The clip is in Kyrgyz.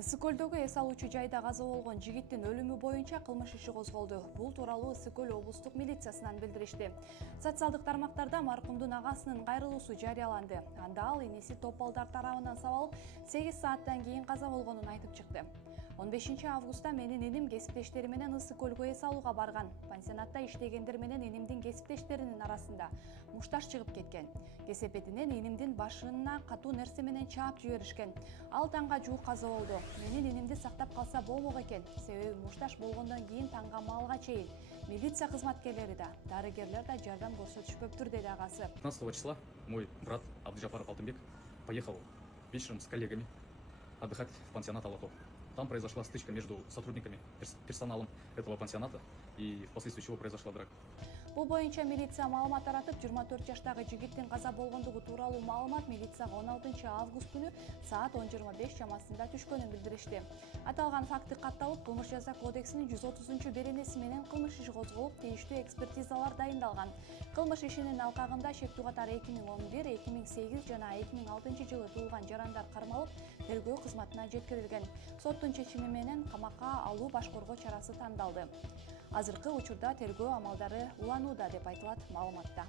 Ысык көлдөгү эс алуучу жайда каза болгон жигиттин өлүмү боюнча кылмыш иши козголду. Бул тууралуу Ысык көл облустук милициясынан билдиришти. Социалдык тармактарда маркумдун агасынын кайрылуусу жарыяланды. Анда ал иниси топ балдар тарабынан сабалып 8 сааттан кийин каза болгонун айтып чыкты. 15 августта менин иним кесиптештери менен Ысык көлгө эс алууга барган. Пансионатта иштегендер менен инимдин кесиптештеринин арасында мушташ чыгып кеткен. Кесепетинен инимдин башына катуу нерсе менен чаап жиберишкен. Ал таңга жуук каза болду. Менин инимди сактап калса болмок экен. Себеби мушташ болгондон кийин таңга малга чейин милиция кызматкерлери да, дарыгерлер да жардам көрсөтүшпөптүр, деди агасы. 15 числа мой брат Абдыжапаров Алтынбек поехал вечером с коллегами отдыхать в пансионат Алатов. Там произошла стычка между сотрудниками, персоналом этого пансионата, и впоследствии чего произошла драка. Бул боюнча милиция маалымат таратып, 24 жаштагы жигиттин каза болгондугу тууралуу маалымат милицияга 16 август күнү саат 10:25 чамасында түшкөнүн билдиришти. Аталган факты катталып, кылмыш жаза кодексинин 130-беренеси менен кылмыш иши козголуп, тийиштүү экспертизалар дайындалган. Кылмыш ишинин алкагында шектүү катары 2011, 2008 жана 2006 жылы туулган жарандар кармалып, тергөө кызматына жеткирилген. Соттун чечими менен камакка алуу башкоргоо чарасы тандалды. Азыркы учурда тергөө амалдары уланууда деп айтылат маалыматта.